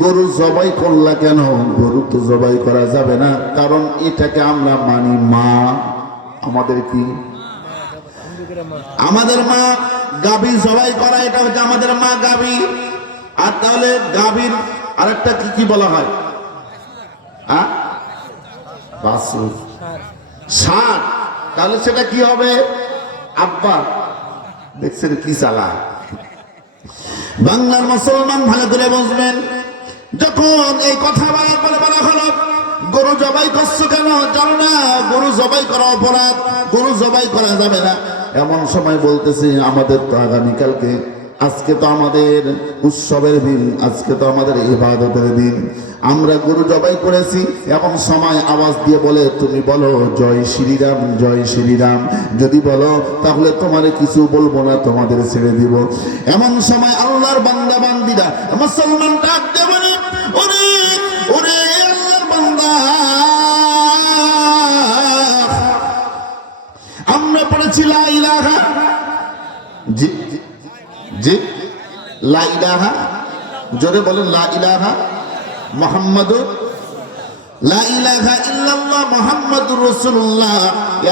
গরু জবাই করলা কেন? গরু তো জবাই করা যাবে না, কারণ এটাকে আমরা মানি মা। আমাদের কি? আমাদের মা। গাভী জবাই করা এটা হচ্ছে আমাদের মা গাভী। আর তাহলে গাভীর আরেকটা কি কি বলা হয়? বাছুর, ষাঁড়। তাহলে সেটা কি হবে? আব্বা। দেখছেন কি চালা? বাংলার মুসলমান ভালো করে বুঝবেন, যখন এই কথা বলার পরে বলা হলো গরু জবাই করছো কেন? জানো না গরু জবাই করা অপরাধ, গরু জবাই করা যাবে না। এমন সময় বলতেছি আমাদের তো আগামীকালকে, আজকে তো আমাদের উৎসবের দিন, আজকে তো আমাদের ইবাদতের দিন, আমরা গরু জবাই করেছি। এমন সময় আওয়াজ দিয়ে বলে তুমি বলো জয় শ্রীরাম, জয় শ্রীরাম। যদি বলো তাহলে তোমারে কিছু বলবো না, তোমাদের ছেড়ে দিব। এমন সময় আল্লাহর বান্দা বান্দিরা মুসলমান ডাক দিয়ে বলে ওরে ওরে আল্লাহর বান্দা, আমরা পড়েছি লা ইলাহা, জি জি লা ইলাহা, জোরে বলেন লা ইলাহা মুহাম্মাদুর, লা ইলাহা ইল্লাল্লাহ মুহাম্মাদুর রাসূলুল্লাহ।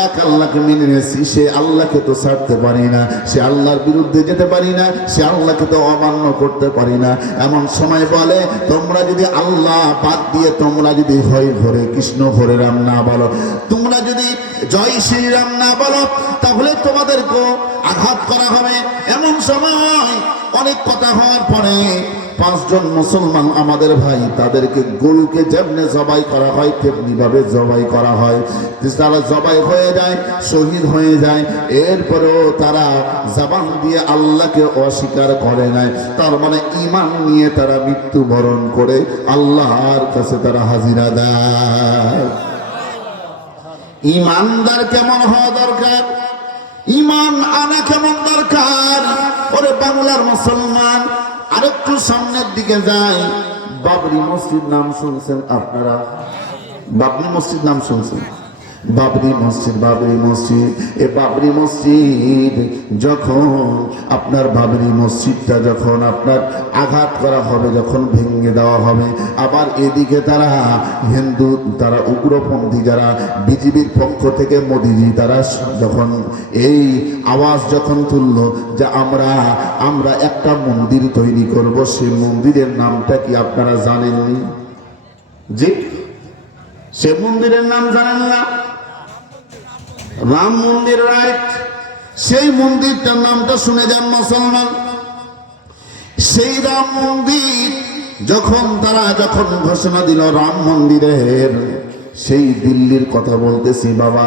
এক আল্লাহকে মেনে নিয়েছি, সে আল্লাহকে তো ছাড়তে পারি না, সে আল্লাহর বিরুদ্ধে যেতে পারি না, সে আল্লাহকে তো অমান্য করতে পারি না। এমন সময় বলে তোমরা যদি আল্লাহ বাদ দিয়ে তোমরা যদি হয় হরে কৃষ্ণ হরে রাম না বলো, তোমরা যদি জয় শ্রীরাম না বলো, তাহলে তোমাদেরকে আঘাত করা হবে। এমন সময় অনেক কথা হওয়ার পরে পাঁচজন মুসলমান আমাদের ভাই, তাদেরকে গরুকে যেমনি জবাই করা হয় তেমনি ভাবে জবাই করা হয়। তারা জবাই হয়ে যায়, শহীদ হয়ে যায়, এরপরেও তারা জবান দিয়ে আল্লাহকে অস্বীকার করে নাই। তার মানে ঈমান নিয়ে তারা মৃত্যুবরণ করে আল্লাহর কাছে তারা হাজিরা দেয়। ঈমানদার কেমন হওয়া দরকার? ঈমান আনা কেমন দরকার? ওরে বাংলার মুসলমান, আরেকটু সামনের দিকে যাই। বাবরি মসজিদ নাম শুনছেন আপনারা? বাবরি মসজিদ নাম শুনছেন? বাবরি মসজিদ, বাবরি মসজিদ, এ বাবরি মসজিদ যখন আপনার বাবরি মসজিদটা যখন আপনার আঘাত করা হবে, যখন ভেঙে দেওয়া হবে, আবার এদিকে তারা হিন্দু, তারা উগ্রপন্থী যারা বিজেপির পক্ষ থেকে মোদিজি তারা যখন এই আওয়াজ যখন তুলল যে আমরা একটা মন্দির তৈরি করব, সেই মন্দিরের নামটা কি আপনারা জানেননি? জি, সে মন্দিরের নাম জানেন না? রাম মন্দির, রাইট। সেই মন্দিরটার নামটা শুনে যান মুসলমান। সেই রাম মন্দির যখন ঘোষণা দিল রাম মন্দিরের, সেই দিল্লির কথা বলতেছি বাবা,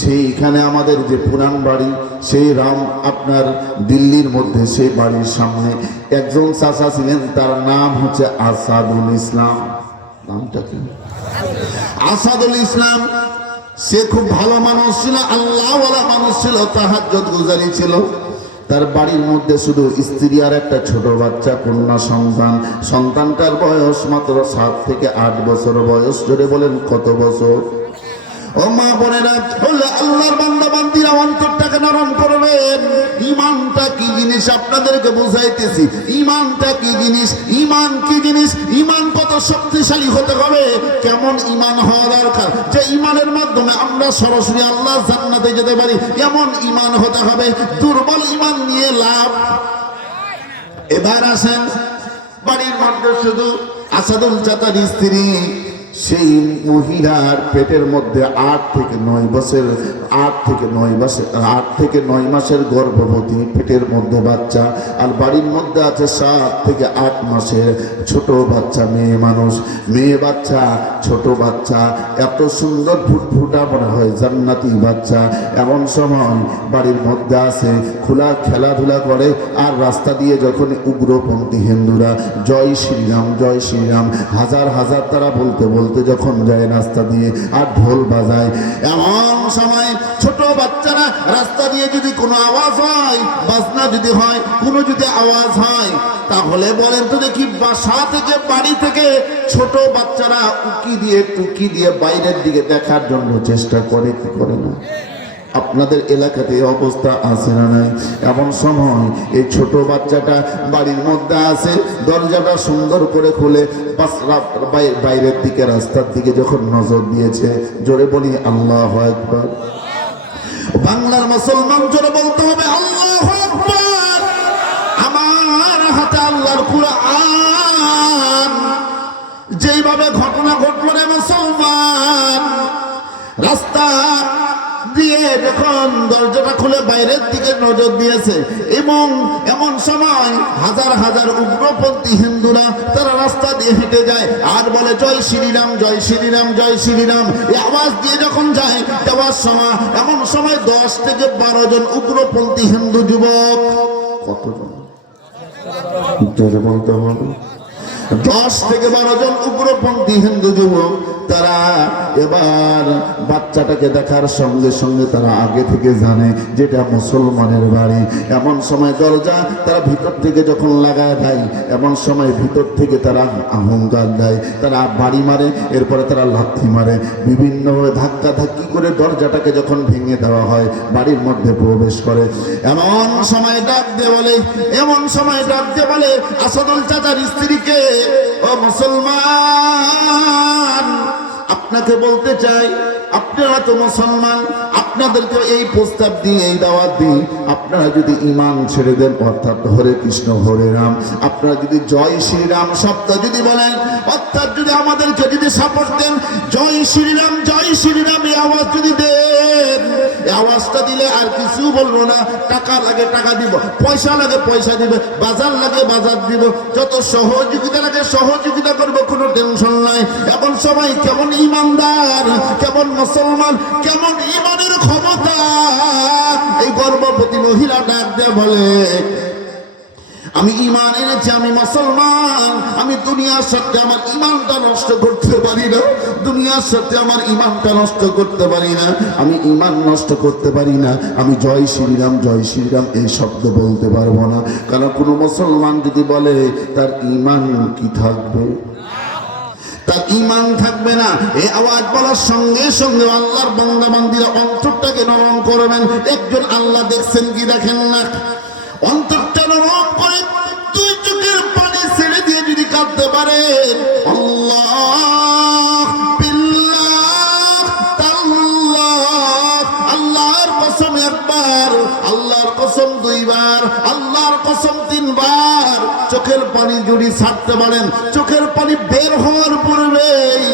সেইখানে আমাদের যে পুরান বাড়ি, সেই রাম আপনার দিল্লির মধ্যে সেই বাড়ির সামনে একজন চাচা ছিলেন, তার নাম হচ্ছে আসাদুল ইসলাম। নামটা কি? আসাদুল ইসলাম। সে খুব ভালো মানুষ ছিল, আল্লাহওয়ালা মানুষ ছিল, তাহাজ্জুদ গুজারি ছিল। তার বাড়ির মধ্যে শুধু স্ত্রী আর একটা ছোট বাচ্চা কন্যা সন্তান। সন্তানটার বয়স মাত্র 7 থেকে 8 বছর বয়স। জোরে বলেন কত বছর? ও মা বোনেরা, হলে আল্লাহর বান্দা বান্দিরা অন্তরটাকে নরম করবেন। ঈমানটা কি জিনিস আপনাদেরকে বুঝাইতেছি। ঈমানটা কি জিনিস? ঈমান কি জিনিস? ঈমান কত শক্তিশালী হতে হবে, কেমন ঈমান হওয়া দরকার যে ঈমানের মাধ্যমে আমরা সরাসরি আল্লাহর জান্নাতে যেতে পারি, এমন ঈমান হতে হবে। দুর্বল ঈমান নিয়ে লাভ। এবার আসেন, বাড়ির মধ্যে শুধু আসাদুল চাচার স্ত্রী, সেই মহিলার পেটের মধ্যে 8 থেকে 9 মাসের গর্ভবতী, পেটের মধ্যে বাচ্চা, আর বাড়ির মধ্যে আছে 7 থেকে 8 মাসের ছোট বাচ্চা, মেয়ে মানুষ, মেয়ে বাচ্চা, ছোট বাচ্চা, এত সুন্দর ফুটফুটা মনে হয় জান্নাতি বাচ্চা। এমন সময় বাড়ির মধ্যে আছে, খোলা খেলাধুলা করে, আর রাস্তা দিয়ে যখন উগ্রপন্থী হিন্দুরা জয় শ্রীরাম, জয় শ্রীরাম হাজার হাজার তারা বলতে বলতে যখন যায় রাস্তা দিয়ে, আর ঢোল বাজায়, এমন সময় ছোট বাচ্চারা রাস্তা দিয়ে যদি কোনো আওয়াজ হয়, বাজনা যদি হয়, কোনো যদি আওয়াজ হয়, তাহলে বলেন তো দেখি, বাসা থেকে বাড়ি থেকে ছোট বাচ্চারা উকি দিয়ে টুকি দিয়ে বাইরের দিকে দেখার জন্য চেষ্টা করে কি করে না? আপনাদের এলাকাতে এই অবস্থা আছে না নাই? এমন সময় এই ছোট বাচ্চাটা বাড়ির মধ্যে আছে, দরজাটা সুন্দর করে খুলে বাইরের দিকে রাস্তার দিকে যখন নজর দিয়েছে, জোরে বলি আল্লাহু আকবার। বাংলার মুসলমান জোরে বলতে হবে আল্লাহু আকবার। আমার হাতে আল্লাহর কুরআন। যেইভাবে ঘটনা ঘটলো রে মুসলমান, রাস্তা দিয়ে যখন দরজাটা খুলে বাইরের দিকে নজর দিয়েছে, এবং এমন সময় হাজার হাজার উগ্রপন্থী হিন্দুরা তারা রাস্তা দিয়ে হেঁটে যায় আর বলে জয় শ্রীরাম, জয় শ্রীরাম, জয় শ্রীরাম। এই আওয়াজ দিয়ে যখন যায়, যাওয়ার সময় এমন সময় 10 থেকে 12 জন উগ্রপন্থী হিন্দু যুবক, কতজন বলতে হবে, 10 থেকে 12 জন উগ্রপন্থী হিন্দু যুবক, তারা এবার বাচ্চাটাকে দেখার সঙ্গে সঙ্গে তারা আগে থেকে জানে যেটা মুসলমানের বাড়ি। এমন সময় দরজা তারা ভিতর থেকে যখন লাগায় দেয়, এমন সময় ভিতর থেকে তারা আহংকার দেয়, তারা বাড়ি মারে, এরপরে তারা লাথি মারে, বিভিন্নভাবে ধাক্কা ধাক্কি করে দরজাটাকে যখন ভেঙে দেওয়া হয়, বাড়ির মধ্যে প্রবেশ করে। এমন সময় ডাক দিয়ে বলে, এমন সময় ডাক দিয়ে বলে আসাদুল চাচার স্ত্রীকে, ও মুসলমান, আপনাকে বলতে চাই, আপনারা তো মুসলমান, আপনাদেরকে এই প্রস্তাব দিয়ে, এই দাওয়াত দিই, আপনারা যদি ঈমান ছেড়ে দেন, অর্থাৎ হরে কৃষ্ণ হরে রাম, আপনারা যদি জয় শ্রীরাম শব্দ যদি বলেন, অর্থাৎ যদি আমাদেরকে যদি সাপোর্ট দেন, জয় শ্রীরাম, জয় শ্রীরাম এই আওয়াজ যদি দেন, এই আওয়াজটা দিলে আর কিছু বলবো না, টাকা লাগে টাকা দিব, পয়সা লাগে পয়সা দিবে, বাজার লাগে বাজার দিব, যত সহযোগিতা লাগে সহযোগিতা করবো, কোনো টেনশন নাই। এমন সময় কেমন ইমানদার, কেমন মুসলমান, কেমন ইমানের ক্ষমতা, এই গর্ভবতী মহিলা ডাক দিয়ে বলে, আমি ঈমান এনেছি, আমি মুসলমান, আমি দুনিয়ার সাথে আমার ঈমানটা নষ্ট করতে পারি না, দুনিয়ার সাথে আমার ঈমানটা নষ্ট করতে পারি না, আমি ঈমান নষ্ট করতে পারি না, আমি জয় শ্রীরাম, জয় শ্রীরাম এই শব্দ বলতে পারবো না। কারণ কোনো মুসলমান যদি বলে, তার ঈমান কি থাকবে? তার ঈমান থাকবে না। এই আওয়াজ বলার সঙ্গে সঙ্গে আল্লাহর বান্দা বান্দীরা অন্তরটাকে নরম করবেন। একজন আল্লাহ দেখছেন কি দেখেন না, অন্তরটা নরম করে 2 চোখের পানি ছেড়ে দিয়ে যদি কাঁদতে পারেন, আল্লাহ বিল্লাহ তাল্লাহ, আল্লাহর কসম একবার, আল্লাহর কসম 2 বার, আল্লাহর কসম 3 বার, চোখের পানি যদি ছাড়তে পারেন, চোখের পানি বের হওয়ার পূর্বেই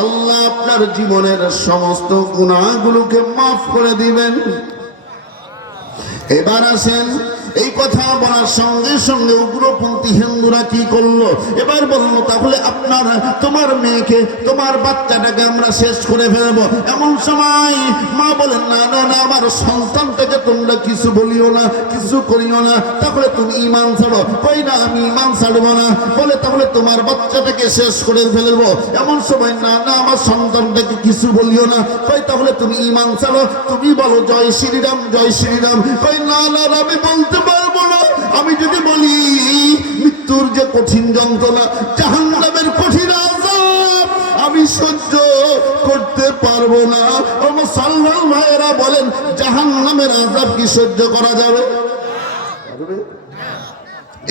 আল্লাহ আপনার জীবনের সমস্ত গুনাহগুলোকে মাফ করে দিবেন। এবার আসেন, এই কথা বলার সঙ্গে সঙ্গে উগ্রপন্থী হিন্দুরা কি করলো? এবার বললো, তাহলে আপনার, তোমার মেয়েকে, তোমার বাচ্চাটাকে আমরা শেষ করে ফেলবো। এমন সময় মা বলেন, না না না, আমার সন্তানটাকে তোমরা কিছু বলিও না, কিছু করিও না, তাহলে তুমি ঈমান ছাড়ো। কই না, আমি ঈমান ছাড়বো না। বলে, তাহলে তোমার বাচ্চাটাকে শেষ করে ফেলবো। এমন সময়, না না, আমার সন্তানটাকে কিছু বলিও না। কই, তাহলে তুমি ঈমান ছাড়ো, তুমি বলো জয় শ্রীরাম, জয় শ্রীরাম। কই, না না, আমি বলতে পারবো না, আমি যদি বলি মৃত্যুর যে কঠিন যন্ত্রণা, জাহান্নামের কঠিন আযাব আমি সহ্য করতে পারবো না। ও মুসলমান ভাইয়েরা বলেন, জাহান্নামের আযাব কি সহ্য করা যাবে?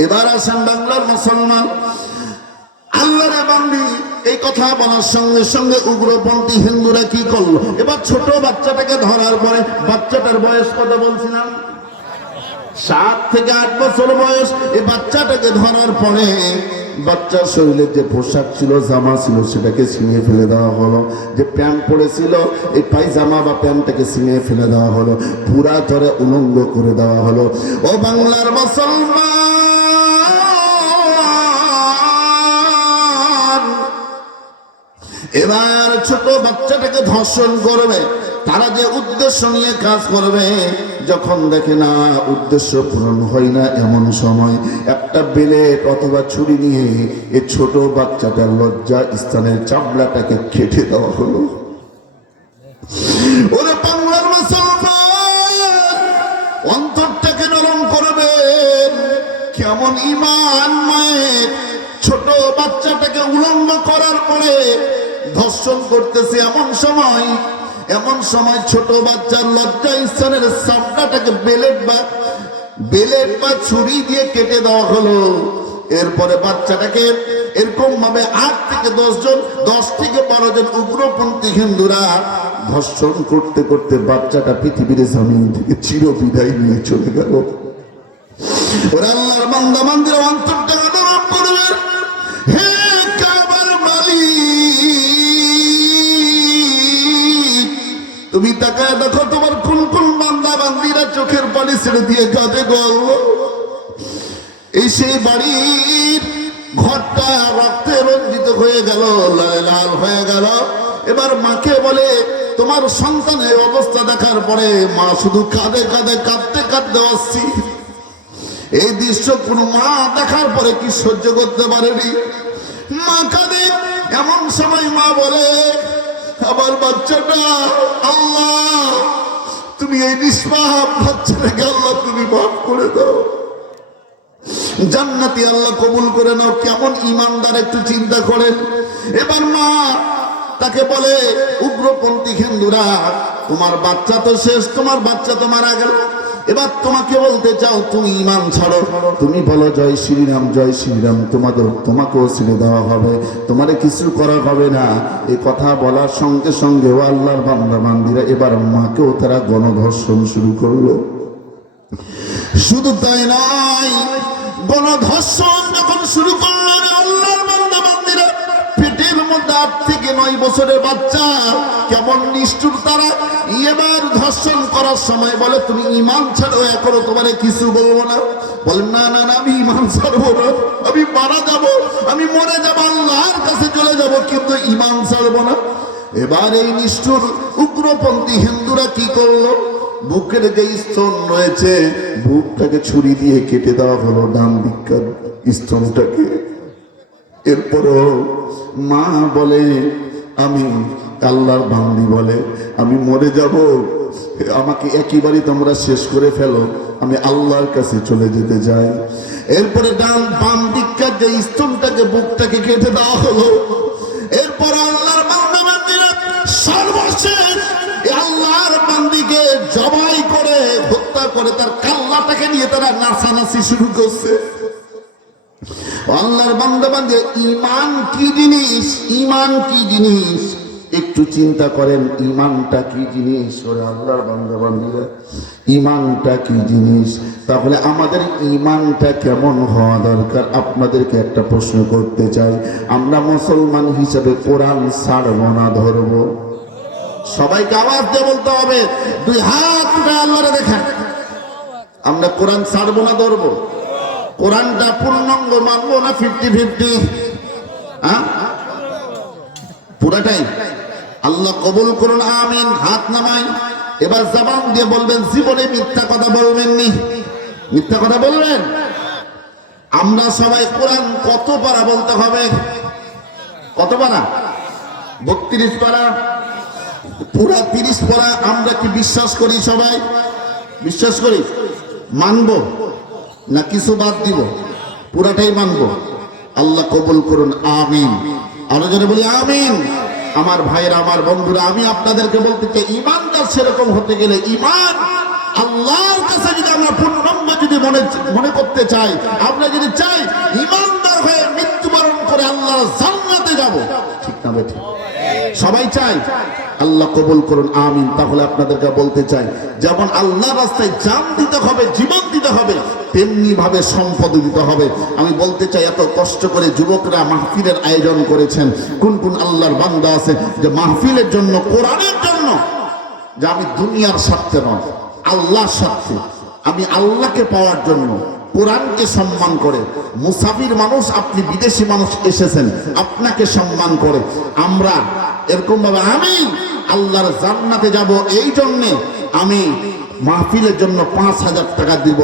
এবার আসেন বাংলার মুসলমান, আল্লাহর বান্দি, এই কথা বলার সঙ্গে সঙ্গে উগ্রপন্থী হিন্দুরা কি করলো? এবার ছোট বাচ্চাটাকে ধরার পরে, বাচ্চাটার বয়স কত বলছিলাম? 7 থেকে 8 বছর বয়স। এই বাচ্চাটাকে ধরার পরে বাচ্চার শরীরে যে পোশাক ছিল, জামা ছিল, সেটাকে ছিঁড়ে ফেলে দেওয়া হলো। যে প্যান্ট পরেছিল, এই পায়জামা বা প্যান্টটাকে ছিঁড়ে ফেলে দেওয়া হলো, পুরা ধরে উলঙ্গ করে দেওয়া হলো। ও বাংলার মুসলমান, এবার ছোট বাচ্চাটাকে ধর্ষণ করবে। তারা যে উদ্দেশ্য নিয়ে কাজ করবে, যখন দেখে না উদ্দেশ্য পূরণ হয় না, এমন সময় একটা বেলেট অথবা ছুরি নিয়ে এই ছোট বাচ্চাটার লজ্জা স্থানের চামড়াটাকে কেটে দেওয়া হলো। ওরে বাংলার মুসলমান, অন্তরটাকে নরম করবেন। কেমন ঈমান মায়ের, ছোট বাচ্চাটাকে উলঙ্গ করার পরে ধর্ষণ করতেছে। এমন সময় এমন সময় ছোট বাচ্চার লজ্জা স্থানের চামড়াটাকে বেলেট বা ছুরি দিয়ে কেটে দেওয়া হলো। এরপরে বাচ্চাটাকে এরকম ভাবে 8 থেকে 10 জন 10 থেকে 12 জন উগ্রপন্থী হিন্দুরা ধর্ষণ করতে করতে বাচ্চাটা পৃথিবীর জমিন থেকে চিরবিদায় নিয়ে চলে গেল। ওরা আল্লাহর বান্দা বান্দিরা অন্তরটা নরম করবে। হে কাবার মালিক, তুমি তাকায় দেখো তোমার কোন কোন বান্দা বান্দিরা চোখের পানি ছেড়ে দিয়ে কাঁদে গো। এই সেই বাড়ির ঘরটা রক্তে রঞ্জিত হয়ে গেল, লাল লাল হয়ে গেল। এবার মাকে বলে, তোমার সন্তানের অবস্থা দেখার পরে মা শুধু কাঁদে কাঁদে কাঁদতে কাঁদতে আসছি। এই দৃশ্য কোন মা দেখার পরে কি সহ্য করতে পারেনি, মা কাঁদে। এমন সময় মা বলে, আমার বাচ্চাটা আল্লাহ তুমি এই নিষ্পাপ বাচ্চাটাকে আল্লাহ তুমি মাফ করে দাও, জান্নাতি আল্লাহ কবুল করে নাও। কেমন ইমানদার একটু চিন্তা করেন। এবার মা তাকে বলে, উগ্রপন্থী হিন্দুরা তোমার বাচ্চা তো শেষ, তোমার বাচ্চা তো মারা গেল, এবার তোমাকে বলতে চাও তুমি ঈমান ছাড়ো, তুমি বলো জয় শ্রীরাম জয় শ্রীরাম, তোমাকেও ছেড়ে দেওয়া হবে, তোমারে কিছু করা হবে না। এই কথা বলার সঙ্গে সঙ্গে ও আল্লাহর বান্দা বান্দিরা এবার মাকেও তারা গণধর্ষণ শুরু করলো। শুধু তাই নয়, গণধর্ষণ যখন শুরু করলো আল্লাহর বান্দা বান্দিরা, পেটের মধ্যে 8 থেকে 9 বছরের বাচ্চা, কেমন নিষ্ঠুর তারা। এবার ধর্ষণ করার সময় বলে, তুমি ঈমান ছাড়ো, এখনো তোমারে কিছু বলবো না। বলেন না না না, আমি ঈমান ছাড়বো না, আমি মারা যাব, আমি মরে যাব, আল্লাহর কাছে চলে যাব, কিন্তু ঈমান ছাড়বো না। এবার এই নিষ্ঠুর উগ্রপন্থী হিন্দুরা কি করলো, বুকের যে স্তন রয়েছে বুকটাকে ছুরি দিয়ে কেটে দেওয়া হলো, ডান দিককার স্তনটাকে। এরপরও মা বলে, আমি আল্লাহর বান্দি বলে, আমি মরে যাব, আমাকে একেবারে তোমরা শেষ করে ফেলো, আমি আল্লাহর কাছে চলে যেতে চাই। এরপরে বাম দিককার যে স্তনটাকে বুকটাকে কেটে দেওয়া হলো। এরপর আল্লাহর বান্দা বান্দিরা সর্বশেষ আল্লাহর বান্দিকে জবাই করে হত্যা করে তার কাল্লাটাকে নিয়ে তারা নাচানাচি শুরু করছে। আল্লাহর বান্দা বান্দে, ঈমান কি জিনিস, ঈমান কি জিনিস একটু চিন্তা করেন। ঈমানটা কি জিনিস ওরে আল্লাহর বান্দা বান্দিরা, ঈমানটা কি জিনিস? তাহলে আমাদের ঈমানটা কেমন হওয়া দরকার? আপনাদেরকে একটা প্রশ্ন করতে চাই। আমরা মুসলমান হিসেবে কোরআন ছাড়বো না ধরবো? সবাইকে আওয়াজ দিয়ে বলতে হবে, 2 হাত উঠে আল্লাহরে দেখেন। আমরা কোরআন ছাড়বো না ধরবো? কোরআনটা পূর্ণাঙ্গ মানবো না 50-50? পুরাটাই? আল্লাহ কবুল করুন, আমিন। হাত নামাই। এবার জবান দিয়ে বলবেন, জীবনে মিথ্যা কথা বলবেননি। মিথ্যা কথা বলবেন? আমরা সবাই কোরআন কত পারা বলতে হবে? কত পারা? 32 পারা, পুরা 30 পারা। আমরা কি বিশ্বাস করি? সবাই বিশ্বাস করি? মানবো না কিছু বাদ দিব? পুরাটাই মানবো। আল্লাহ কবুল করুন, আমিন। আরো জনে বলি আমিন। আমার ভাইরা, আমার বন্ধুরা, আমি আপনাদেরকে বলতে চাই, ঈমানদার সেরকম হতে গেলে, ঈমান আল্লাহর কাছে যদি আমরা পূর্ণাঙ্গ যদি মনে করতে চাই, আমরা যদি চাই ঈমানদার হয়ে মৃত্যুবরণ করে আল্লাহর জান্নাতে যাব, ঠিক না বেঠিক? সবাই চাই? আল্লাহ কবুল করুন, আমিন। তাহলে আপনাদেরকে বলতে চাই, যেমন আল্লাহর রাস্তায় জান দিতে হবে, জীবন দিতে হবে, তেমনি ভাবে সম্পদ দিতে হবে। আমি বলতে চাই, এত কষ্ট করে যুবকরা মাহফিলের আয়োজন করেছেন, কোন কোন আল্লাহর বান্দা আছে যে মাহফিলের জন্য, কোরআনের জন্য, যে আমি দুনিয়ার স্বার্থে নয়, আল্লাহর স্বার্থে, আমি আল্লাহকে পাওয়ার জন্য কোরআনকে সম্মান করে। মুসাফির মানুষ, আপনি বিদেশি মানুষ এসেছেন, আপনাকে সম্মান করে। আমরা এরকম ভাবে আমি আল্লাহর জান্নাতে যাব, এই জন্যে আমি মাহফিলের জন্য 5000 টাকা দিব।